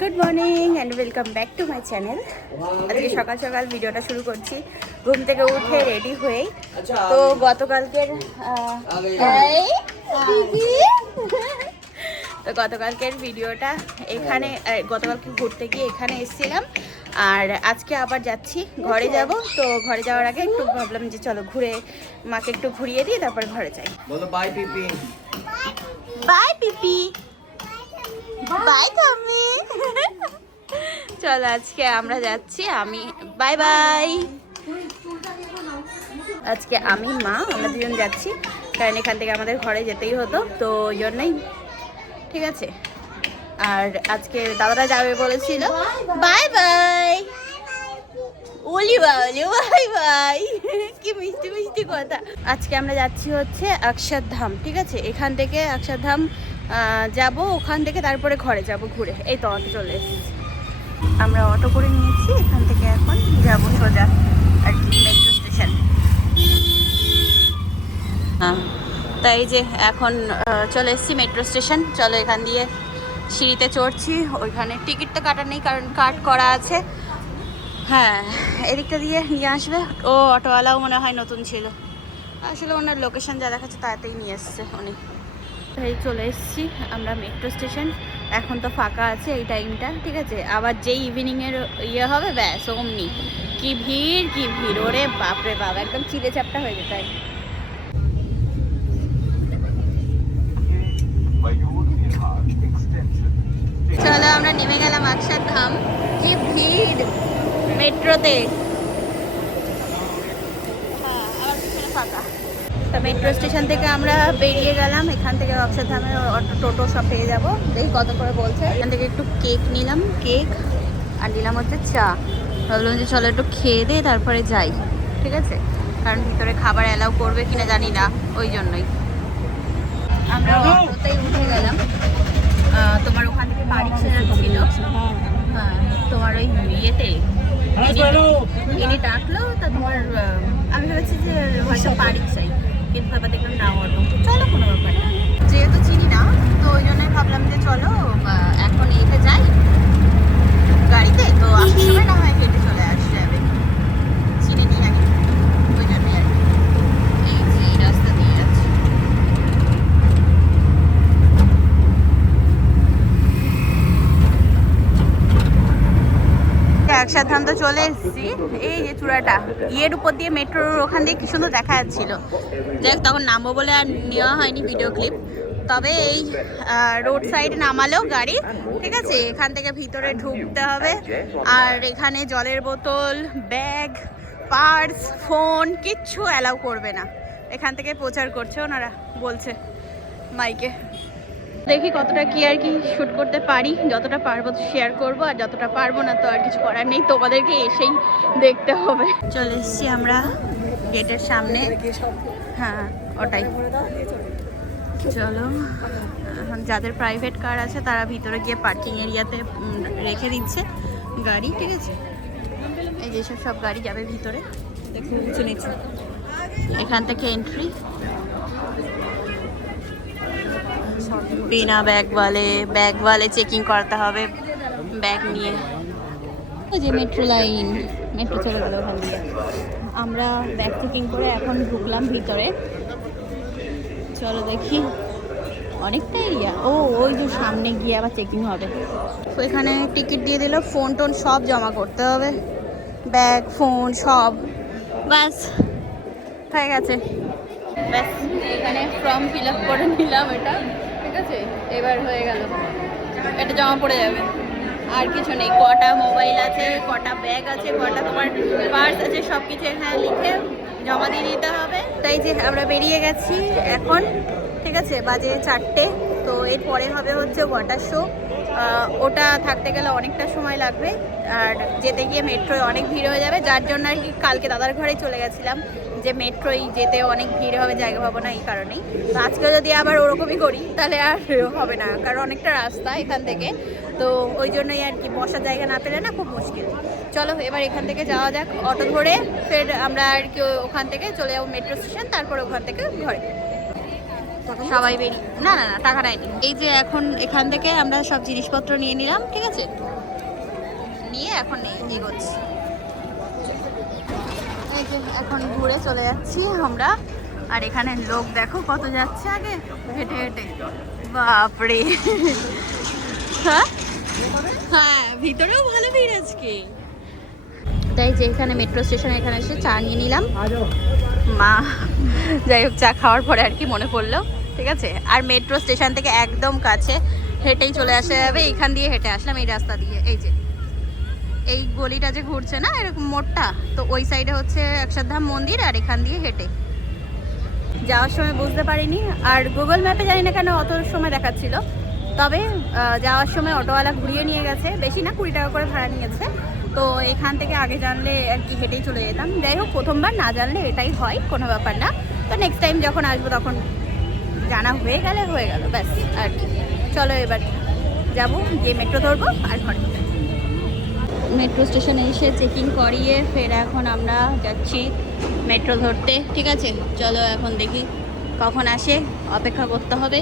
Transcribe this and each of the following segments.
Good morning and welcome back to my channel. আজকে সকাল সকাল ভিডিওটা শুরু করছি ঘুম থেকে উঠে রেডি হয়েই। তো গতকালকের ভিডিওটা এখানে, গতকালকে ঘুরতে গিয়ে এখানে এসেছিলাম আর আজকে আবার যাচ্ছি, ঘরে যাব। তো ঘরে যাওয়ার আগে একটু ভাবলাম যে চলো ঘুরে মাকে একটু ঘুরিয়ে দিই, তারপর ঘরে যাই। বলো বাই পিপি। বাই পিপি, বাই তুমি। চলো আজকে আমরা যাচ্ছি, আমি বাই বাই। আজকে আমি মা আমরা দুজন যাচ্ছি, কারণ এখান থেকে আমাদের ঘরে যেতেই হতো, তো ওই জন্যই। ঠিক আছে, আর আজকে দাদারা যাবে বলেছিল। বাই বাই ওলি বাবলি, বাই বাই। কি মিষ্টি মিষ্টি কথা। আজকে আমরা যাচ্ছি হচ্ছে অক্ষরধাম। ঠিক আছে, এখান থেকে অক্ষরধাম যাব, ওখান থেকে তারপরে ঘরে যাব ঘুরে। এই তো অটো চলে এসেছি, আমরা অটো করে নিয়েছি, এখান থেকে এখন যাব সোজা আর কি মেট্রো স্টেশন। তাই যে এখন চলে এসেছি মেট্রো স্টেশন। চলো এখান দিয়ে সিঁড়িতে চড়ছি, ওইখানে টিকিট তো কাটা নেই কারণ কাট করা আছে। হ্যাঁ, এদিকটা দিয়ে নিয়ে আসবে। ও অটোওয়ালাও মনে হয় নতুন ছিল, আসলে ওনার লোকেশন যা দেখাচ্ছে তাতেই নিয়ে এসছে উনি। তাই চলে এসেছি আমরা মেট্রো স্টেশন। এখন তো ফাঁকা আছে এই টাইমটা। ঠিক আছে, আবার যেই ইভিনিংয়ের ইয়ে হবে ব্যাস অমনি কি ভিড় কি ভিড়, ওরে বাপরে বাপ, একদম চিলে চাপটা হয়ে যেত। চলো আমরা নেমে গেলাম অক্ষরধাম। কি ভিড় মেট্রোতে, হ্যাঁ আবার পিছনে ফাঁকা। তা মেট্রো স্টেশন থেকে আমরা বেরিয়ে গেলাম, এখান থেকে অক্ষরধামে অটো টোটো সব পেয়ে যাবো। দেখি কত করে বলছে। এখান থেকে একটু কেক নিলাম, কেক আর নিলাম হচ্ছে চা। ভাবলাম যে চলো একটু খেয়ে দিয়ে তারপরে যাই। ঠিক আছে, কারণ ভিতরে খাবার অ্যালাউ করবে কিনা জানি না, ওই জন্যই আমরা অটোতেই উঠে গেলাম। তোমার ওখান থেকে বাড়ি ছেড়ে ছিল, হ্যাঁ তোমার ওই ইয়েতে এনে ডাকলো। তা তোমার আমি ভেবেছি যে হয়তো বাড়ি চাই, কিন্তু ব্যাপার দেখলাম না অটো। চলো কোনো ব্যাপার না, যেহেতু চিনি না তো ওই জন্যই ভাবলাম যে চলো এখন এতে যাই গাড়িতে, তো আসার সময় না হয় হেঁটে চলে আসতে যাবে, চিনি নি আগে, ওই জন্যই আর কি। এই যে এই রাস্তা দিয়ে যাচ্ছি। অক্ষরধাম তো চলে এসেছি। এই যে চূড়াটা ইয়ের উপর দিয়ে মেট্রোর ওখান দিয়ে কি সুন্দর দেখা যাচ্ছিল। যাই হোক, তখন নামবো বলে আর নেওয়া হয়নি ভিডিও ক্লিপ। তবে এই রোড সাইডে নামালেও গাড়ি, ঠিক আছে, এখান থেকে ভিতরে ঢুকতে হবে। আর এখানে জলের বোতল, ব্যাগ, পার্স, ফোন কিচ্ছু অ্যালাউ করবে না। এখান থেকে প্রচার করছে ওনারা, বলছে মাইকে। দেখি কতটা কি আর কি শ্যুট করতে পারি, যতটা পারবো শেয়ার করবো, আর যতটা পারবো না তো আর কিছু করার নেই, তোমাদেরকে এসেই দেখতে হবে। চলে এসেছি আমরা গেটের সামনে, হ্যাঁ ওটাই। চলো, এখন যাদের প্রাইভেট কার আছে তারা ভিতরে গিয়ে পার্কিং এরিয়াতে রেখে দিচ্ছে গাড়ি। ঠিক আছে, এই যেসব সব গাড়ি যাবে ভিতরে, দেখুন নিচে নিচে এখান থেকে এন্ট্রি। বিনা ব্যাগ ওয়ালে চেকিং করতে হবে ব্যাগ নিয়ে। ওই যে মেট্রো লাইন, মেট্রো চলে গেল ওখান দিয়ে। আমরা ব্যাগ চেকিং করে এখন ঢুকলাম ভিতরে। চলো দেখি, অনেকটা এরিয়া। ও ওই যে সামনে গিয়ে আবার চেকিং হবে। এখানে টিকিট দিয়ে দিল, ফোন টোন সব জমা করতে হবে, ব্যাগ ফোন সব। ব্যাস হয়ে গেছে, ব্যাস এখানে ফর্ম ফিল আপ করে নিলাম এটা। ঠিক আছে, এবার হয়ে গেল, এটা জমা পড়ে যাবে, আর কিছু নেই। কটা মোবাইল আছে, কটা ব্যাগ আছে, কটা তোমার পার্স আছে, সব কিছু এখানে লিখে জমা দিয়ে দিতে হবে। তাই যে আমরা বেরিয়ে গেছি এখন। ঠিক আছে, বাজে 4টে। তো এরপরে হবে হচ্ছে ওয়াটার শো। ওটা থাকতে গেলে অনেকটা সময় লাগবে, আর যেতে গিয়ে মেট্রোয় অনেক ভিড় হয়ে যাবে, যার জন্য আর কি কালকে দাদার ঘরেই চলে গেছিলাম, যে মেট্রোয় যেতে অনেক ভিড় হবে, জায়গা পাবো না এই কারণেই। তো আজকে যদি আবার ওরকমই করি তাহলে আর হবে না, কারণ অনেকটা রাস্তা এখান থেকে, তো ওই জন্যই আর কি বসার জায়গা না পেলে না খুব মুশকিল। চলো এবার এখান থেকে যাওয়া যাক, অটো ধরে ফের আমরা আর কি ওখান থেকে চলে যাবো মেট্রো স্টেশন, তারপরে ওখান থেকে ঘরে। সবাই বেরিয়ে না না না টাকা নেয়নি। এই যে এখন এখান থেকে আমরা সব জিনিসপত্র নিয়ে নিলাম। ঠিক আছে, নিয়ে এখন এগোচ্ছি। এই যে এখন ঘুরে চলে যাচ্ছি আমরা। আর এখানে লোক দেখো কত যাচ্ছে আগে হেঁটে হেঁটে, বাপরে। হ্যাঁ হ্যাঁ, ভিতরেও ভালো ভিড় আজকে। তাই যে এখানে মেট্রো স্টেশন, এখানে এসে চা নিয়ে নিলাম মা। যাই হোক, চা খাওয়ার পরে আর কি মনে পড়লো, ঠিক আছে। আর মেট্রো স্টেশন থেকে একদম কাছে, হেঁটেই চলে আসা যাবে। এইখান দিয়ে হেঁটে আসলাম, এই রাস্তা দিয়ে। এই যে এই গলিটা যে ঘুরছে না এরকম মোড়টা, তো ওই সাইডে হচ্ছে অক্ষরধাম মন্দির, আর এখান দিয়ে হেঁটে যাওয়ার সময় বুঝতে পারিনি। আর গুগল ম্যাপে জানি না কেন অত সময় দেখাচ্ছিল, তবে যাওয়ার সময় অটোওয়ালা ঘুরিয়ে নিয়ে গেছে, বেশি না 20 টাকা করে ভাড়া নিয়েছে। তো এখান থেকে আগে জানলে আর কি হেঁটেই চলে যেতাম। যাই হোক, প্রথমবার না জানলে এটাই হয়, কোনো ব্যাপার না। তো নেক্সট টাইম যখন আসবো তখন জানা হয়ে গেল ব্যাস আর কি। চলো এবার যাবো, গিয়ে মেট্রো ধরবো আর ঘরে। মেট্রো স্টেশনে এসে চেকিং করিয়ে ফের এখন আমরা যাচ্ছি মেট্রো ধরতে, ঠিক আছে। চলো এখন দেখি কখন আসে, অপেক্ষা করতে হবে।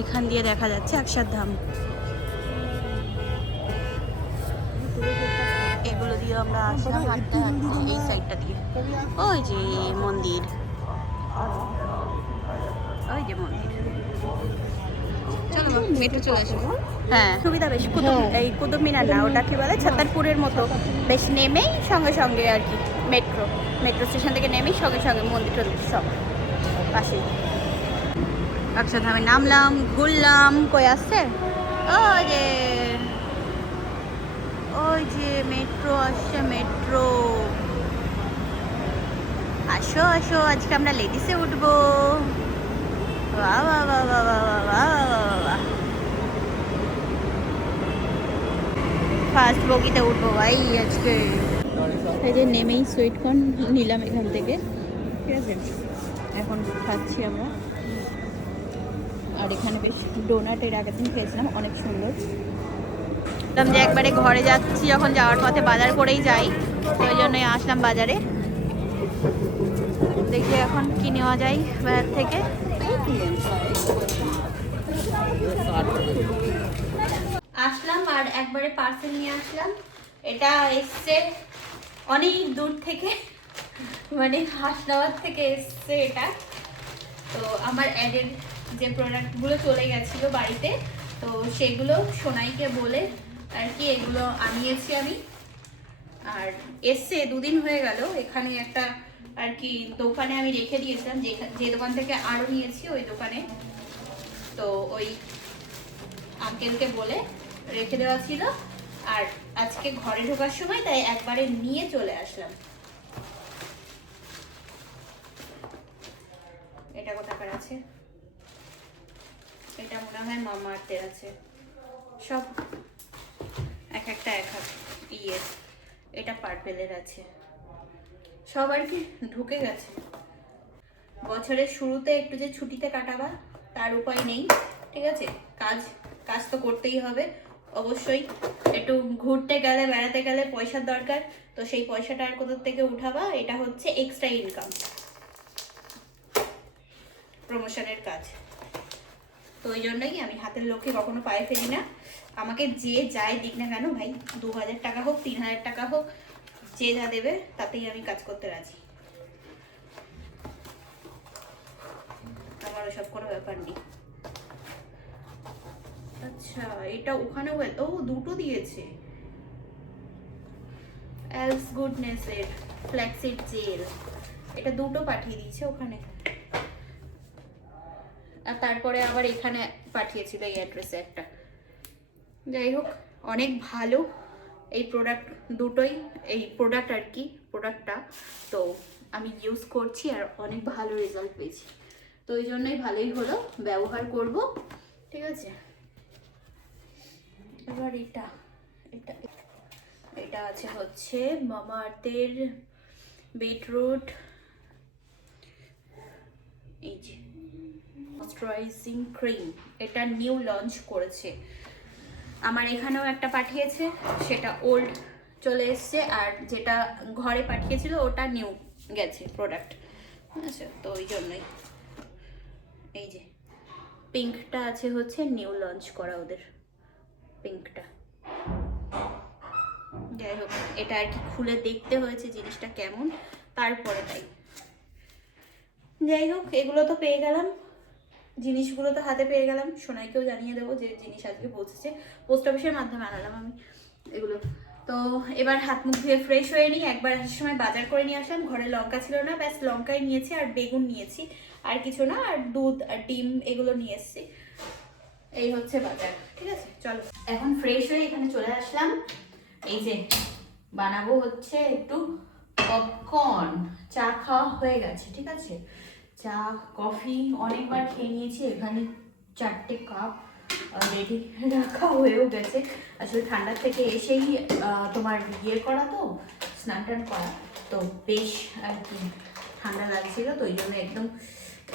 এখান দিয়ে দেখা যাচ্ছে অক্ষরধাম, এগুলো দিয়ে আমরা আসলাম হাঁটতে হাঁটতে এই সাইডটা দিয়ে। ওই যে মন্দির, ওই যে মন্দির। চলো মেট্রো চলে আসবো। হ্যাঁ, সুবিধা বেশ। এই কুতুব মিনার না, ওটা কি বলে, ছত্তরপুরের মতো। বেশ নেমেই সঙ্গে সঙ্গে আর কি মেট্রো স্টেশন থেকে নেমেই সঙ্গে সঙ্গে মন্দির টন্দির সব পাশেই। অক্ষরধামে নামলাম, ঘুরলাম। কই আসছে? ওই যে মেট্রো আসছে, মেট্রো। আসো আসো, আজকে আমরা লেডিসে উঠবো। বাহ বাহ বাহ বাহ বাহ বাহ বাহ বাহ। ফার্স্ট বগিতে উঠবো ভাই আজকে। এই যে নেমেই সুইট কর্ন নিলাম এখান থেকে, ঠিক আছে। এখন খাচ্ছি আমরা। আর এখানে বেশ ডোনাট এর আগের দিন খেয়েছিলাম, অনেক সুন্দর। বললাম যে একবারে ঘরে যাচ্ছি, যখন যাওয়ার পথে বাজার করেই যাই, ওই জন্যই আসলাম বাজারে। দেখি এখন কি নেওয়া যায় বাজার থেকে। আসলাম আর একবারে পার্সেল নিয়ে আসলাম। এটা এসছে অনেক দূর থেকে, মানে হাসনাবাদ থেকে এসছে এটা। তো আমার অ্যাডের যে প্রোডাক্টগুলো চলে গেছিলো বাড়িতে, তো সেগুলো সোনাইকে বলে আর কি এগুলো আনিয়েছি আমি। আর এসছে 2 দিন হয়ে গেল। এখানে একটা আর কি দোকানে আমি রেখে দিয়েছিলাম, যে দোকান থেকে আরও নিয়েছি ওই দোকানে। তো ওই আঙ্কেলকে বলে রেখে দেওয়া ছিল। আর আজকে ঘরে ঢোকার সময় তাই একবারে নিয়ে চলে আসলাম। এটা কোথাকার আছে? এটা মনে হয় মামা আর্থের আছে। সব এক একটা ইয়ে। এটা পার্পেলের আছে। সব আর কি ঢুকে গেছে। বছরের শুরুতে একটু যে ছুটিতে কাটাবা তার উপায় নেই, ঠিক আছে। কাজ তো করতেই হবে অবশ্যই। একটু ঘুরতে গেলে, বেড়াতে গেলে পয়সার দরকার, তো সেই পয়সাটা আর কোথা থেকে উঠাবা? এটা হচ্ছে এক্সট্রা ইনকাম, প্রমোশনের কাজ। তো ওই জন্যই আমি হাতের লক্ষ্যে কখনো পায়ে ফেলি না। আমাকে যে যাই দিক না কেন ভাই, 2000 টাকা হোক, 3000 টাকা হোক, যে যা দেবে তাতেই আমি কাজ করতে রাজি। আমার ওসব কোনো ব্যাপার নেই। আচ্ছা, এটা ওখানেও দুটো দিয়েছে। এলস গুডনেস এর ফ্ল্যাক্সিড জেল, এটা দুটো পাঠিয়ে দিয়েছে ওখানে। আর তারপরে আবার এখানে পাঠিয়েছিল এই অ্যাড্রেসে একটা। যাই হোক, অনেক ভালো এই প্রোডাক্ট দুটোই। এই প্রোডাক্ট আর কি, প্রোডাক্টটা তো আমি ইউজ করছি আর অনেক ভালো রেজাল্ট পেয়েছি। তো ওই জন্যই ভালোই হলো, ব্যবহার করব, ঠিক আছে। এবার এটা আছে হচ্ছে মামা আর্থের বিটরুট, এই যে ময়েশ্চারাইজিং ক্রিম। এটা নিউ লঞ্চ করেছে। আমার এখানেও একটা পাঠিয়েছে, সেটা ওল্ড চলে এসছে। আর যেটা ঘরে পাঠিয়েছিল ওটা নিউ গেছে প্রোডাক্ট, ঠিক আছে। তো ওই জন্যই এই যে পিঙ্কটা আছে হচ্ছে নিউ লঞ্চ করা ওদের, পিঙ্কটা। যাই হোক, এটা আর কি খুলে দেখতে হয়েছে জিনিসটা কেমন, তারপরে তাই। যাই হোক, এগুলো তো পেয়ে গেলাম, জিনিসগুলো তো হাতে পেয়ে গেলাম। সোনাইকেও জানিয়ে দেবো যে জিনিস আজকে পৌঁছেছে, পোস্ট অফিসের মাধ্যমে আনালাম আমি এগুলো। তো এবার হাত মুখ ধুয়ে ফ্রেশ হয়ে নিই। একবার আসার সময় বাজার করে নিয়ে আসলাম, ঘরে লঙ্কা ছিল না, ব্যাস লঙ্কাই নিয়েছি আর বেগুন নিয়েছি, আর কিছু না, আর দুধ আর ডিম এগুলো নিয়ে এসেছি। এই হচ্ছে বাজার, ঠিক আছে। চলো এখন ফ্রেশ হয়ে এখানে চলে আসলাম। এই যে বানাবো হচ্ছে একটু পপকর্ন। চা খাওয়া হয়ে গেছে, ঠিক আছে, চা কফি অনেকবার খেয়ে নিয়েছি। এখানে 4টে কাপ রেডি রাখা হয়েও গেছে। আসলে ঠান্ডার থেকে এসেই তোমার ইয়ে করা, তো স্নান টান করা, তো বেশ আর কি ঠান্ডা লাগছিল, তো ওই জন্য একদম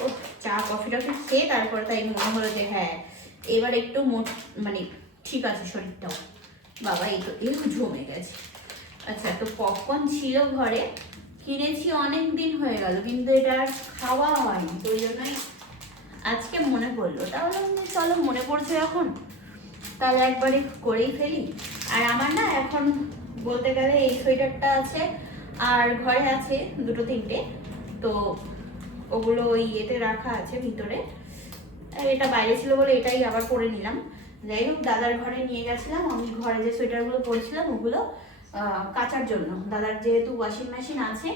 ও চা কফি টফি খেয়ে তারপরে তাই মনে হলো যে হ্যাঁ এবার একটু মানে ঠিক আছে শরীরটাও। বাবা এই তো একটু জমে গেছে। আচ্ছা, তো পপকর্ন ছিল ঘরে, কিনেছি অনেক দিন হয়ে গেল, কিন্তু এটা আর খাওয়া হয়নি, তো ওই জন্যই আজকে মনে পড়লো। তাহলে চলো, মনে পড়ছে এখন তাহলে একবারে করেই ফেলি। আর আমার না এখন বলতে গেলে এই সোয়েটারটা আছে, আর ঘরে আছে 2-3টে, তো ওগুলো ওই ইয়েতে রাখা আছে ভিতরে। এটা বাইরে ছিল বলে এটাই আবার পরে নিলাম। যাই হোক, দাদার ঘরে নিয়ে গেছিলাম আমি, ঘরে যে সোয়েটারগুলো পরেছিলাম ওগুলো কাচার জন্য। দাদার যেহেতু ওয়াশিং মেশিন আছে,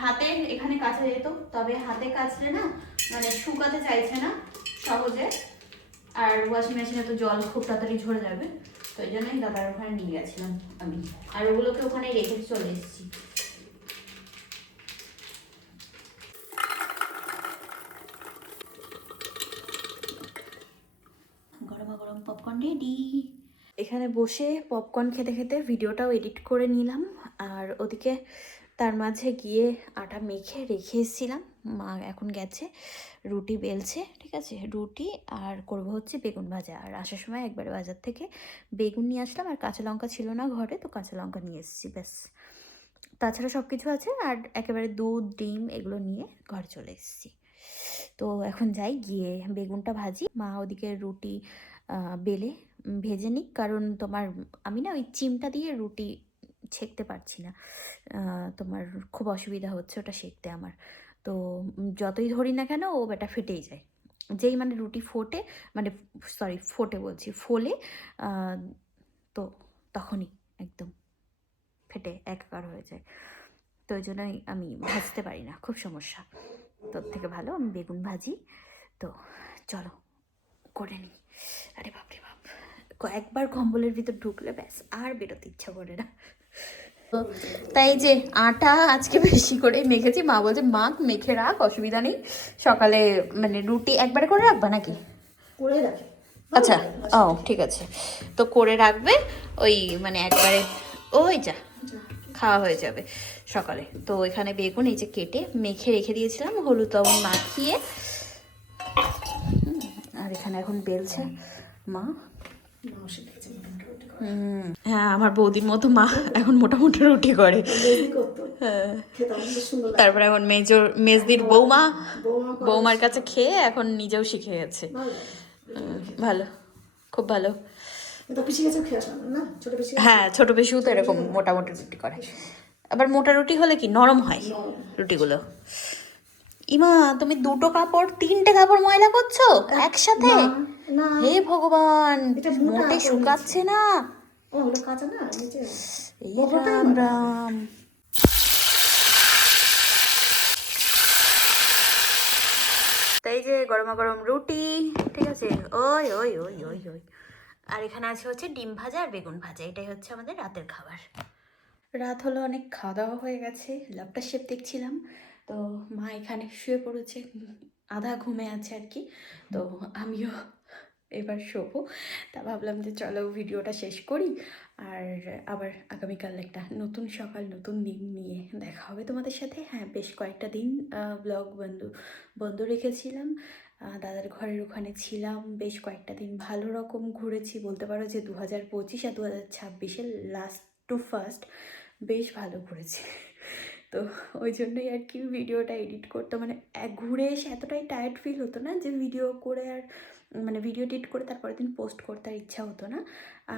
হাতে এখানে কাচা যেত, তবে হাতে কাচলে না মানে শুকাতে চাইছে না সহজে, আর ওয়াশিং মেশিনে তো জল খুব তাড়াতাড়ি ঝরে যাবে, তো ওই জন্যই দাদার ওখানে নিয়ে গেছিলাম আমি, আর ওগুলোকে ওখানে রেখে চলে এসেছি। গরমা গরম পপকর্ন রেডি। এখানে বসে পপকর্ন খেতে খেতে ভিডিওটাও এডিট করে নিলাম, আর ওদিকে তার মাঝে গিয়ে আটা মেখে রেখে এসেছিলাম। মা এখন গেছে রুটি বেলছে, ঠিক আছে, রুটি আর করবো হচ্ছে বেগুন ভাজা। আর আসার সময় একবারে বাজার থেকে বেগুন নিয়ে আসলাম, আর কাঁচা লঙ্কা ছিল না ঘরে, তো কাঁচা লঙ্কা নিয়ে এসেছি, ব্যাস। তাছাড়া সব কিছু আছে, আর একেবারে দুধ ডিম এগুলো নিয়ে ঘরে চলে এসেছি। তো এখন যাই, গিয়ে বেগুনটা ভাজি, মা ওদিকে রুটি বেলে ভেজে নিক, কারণ তোমার আমি না ওই চিমটা দিয়ে রুটি ছেঁকতে পারছি না, তোমার খুব অসুবিধা হচ্ছে ওটা সেঁকতে আমার। তো যতই ধরি না কেন ও বেটা ফেটেই যায়, যেই মানে রুটি ফোটে, মানে সরি ফোটে বলছি, ফোলে, তো তখনই একদম ফেটে একাকার হয়ে যায়, তো ওই জন্যই আমি ভাজতে পারি না, খুব সমস্যা। তোর থেকে ভালো আমি বেগুন ভাজি। তো চলো করে নিই। আরে বাপরে বাপ, কয়েকবার কম্বলের ভিতর ঢুকলে ব্যাস আর বেরোতে ইচ্ছা করে না। তাই যে আটা আজকে বেশি করে মেখেছি, মা বলছে মাখ মেখে রাখ, অসুবিধা নেই, সকালে মানে রুটি একবারে করে রাখবা নাকি? করে রাখি। আচ্ছা, ও ঠিক আছে, তো করে রাখবে ওই মানে একবারে, ওই যা খাওয়া হয়ে যাবে সকালে। তো এখানে বেগুন এই যে কেটে মেখে রেখে দিয়েছিলাম, হলুদ লবণ মাখিয়ে, আর এখানে এখন বেলছে মা। হ্যাঁ, আমার বৌদির মতো মা এখন মোটামুটি রুটি করে। হ্যাঁ, তারপরে এখন মেজদির বৌমার কাছে খেয়ে এখন নিজেও শিখে গেছে। ভালো, খুব ভালো। হ্যাঁ, ছোট পিসিও তো এরকম মোটামুটি রুটি করে। আবার মোটা রুটি হলে কি নরম হয় রুটিগুলো। ইমা, তুমি 3টে কাপড় ময়লা করছো একসাথে? হে ভগবান, মোটে শুকাচ্ছে না। এই রাম রাম। তাই যে গরমা গরম রুটি, ঠিক আছে, ওই ওই ওই ওই ওই, আর এখানে আছে হচ্ছে ডিম ভাজা আর বেগুন ভাজা, এটাই হচ্ছে আমাদের রাতের খাবার। রাত হলো, অনেক খাওয়া দাওয়া হয়ে গেছে, ল্যাপটপ শেপ দেখছিলাম, তো মা এখানে শুয়ে পড়েছে, আধা ঘুমে আছে আর কি, তো আমিও এবার শোবো। তা ভাবলাম যে চলো ভিডিওটা শেষ করি, আর আবার আগামীকাল একটা নতুন সকাল নতুন দিন নিয়ে দেখা হবে তোমাদের সাথে। হ্যাঁ, বেশ কয়েকটা দিন ব্লগ বন্ধ রেখেছিলাম, দাদার ঘরের ওখানে ছিলাম, বেশ কয়েকটা দিন ভালো রকম ঘুরেছি, বলতে পারো যে 2025 আর 2026 লাস্ট টু ফার্স্ট বেশ ভালো ঘুরেছি। তো ওই জন্যই আর কি ভিডিওটা এডিট করতে মানে ঘুরে এসে এতটাই টায়ার্ড ফিল হতো না যে ভিডিও করে আর মানে ভিডিও এডিট করে তারপরের দিন পোস্ট করতে আর ইচ্ছা হতো না।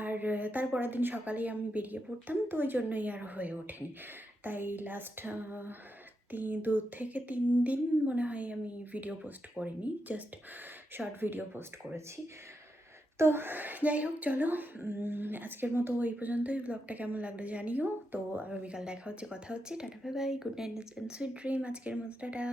আর তারপরের দিন সকালেই আমি বেরিয়ে পড়তাম, তো ওই জন্যই আর হয়ে ওঠেনি। তাই লাস্ট 2 থেকে 3 দিন মনে হয় আমি ভিডিও পোস্ট করিনি, জাস্ট শর্ট ভিডিও পোস্ট করেছি। তো যাই হোক চলো, আজকের মতো এই পর্যন্তই। ব্লগটা কেমন লাগলো জানিও। তো আগামীকাল দেখা হচ্ছে, কথা হচ্ছে। Tata, bye bye, good night and sweet dream. আজকের মতো টাটা।